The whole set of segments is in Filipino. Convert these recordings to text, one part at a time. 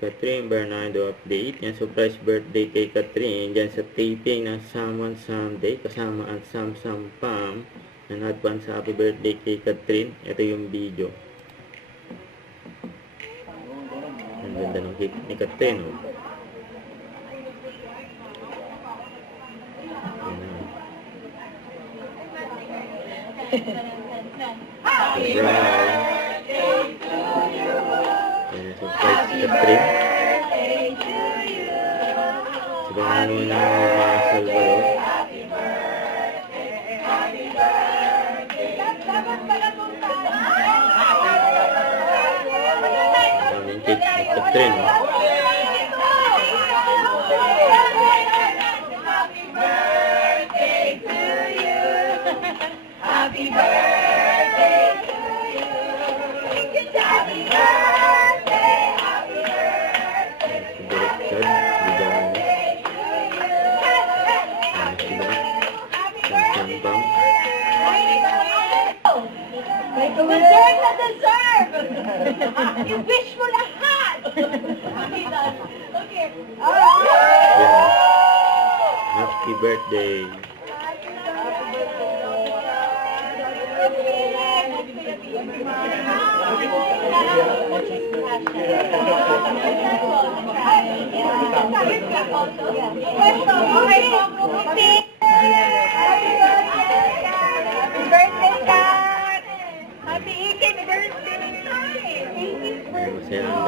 Catherine Bernardo update. Yan, surprise birthday kay Catherine. Diyan sa taping ng Someone Someday. Kasama ang Sam Sam Pam. Yan, advance happy birthday kay Catherine. Ito yung video. Ang ganda ng cake ni Catherine. Oh. Surprise. Ayan, surprise si Catherine. Sabahan mo na mga Salvador. Ang cake ni Catherine. Happy birthday to you. Happy birthday, happy birthday. Direksyon, ligawan niya. Sila. Deserve na deserve. You wish mo lahat. Okay. Yan. Happy birthday. Masaya ang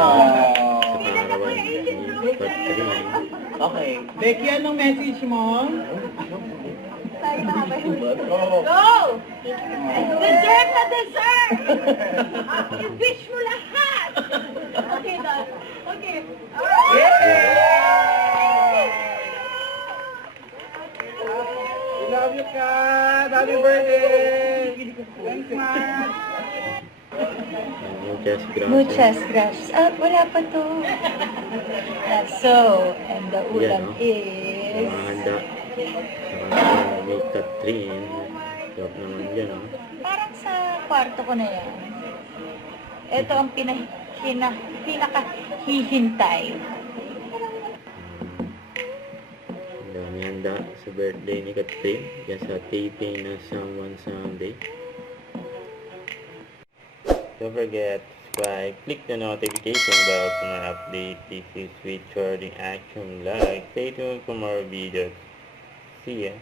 sa pangarawan ni Catherine. Okay. Becky, anong message mo? Go! Deserve na deserve! You wish mo lahat! Okay, Dad. Okay. We love you, Kat. Happy birthday. Thanks, man. Muchas gracias. Muchas gracias. Ah, wala pa to. So, and the ulam Yan, no? is... Mga handa. Sa pangarawan ni Catherine. Sarap naman yan, oh. Parang sa kwarto ko na yan. Ito ang pinakahihintay. Ang dami handa sa birthday ni Catherine. Yan sa taping ng Someone Someday. Don't forget to subscribe, click the notification bell for more updates. This is Sweet Charting Action Vlog. Stay tuned for more videos. See ya!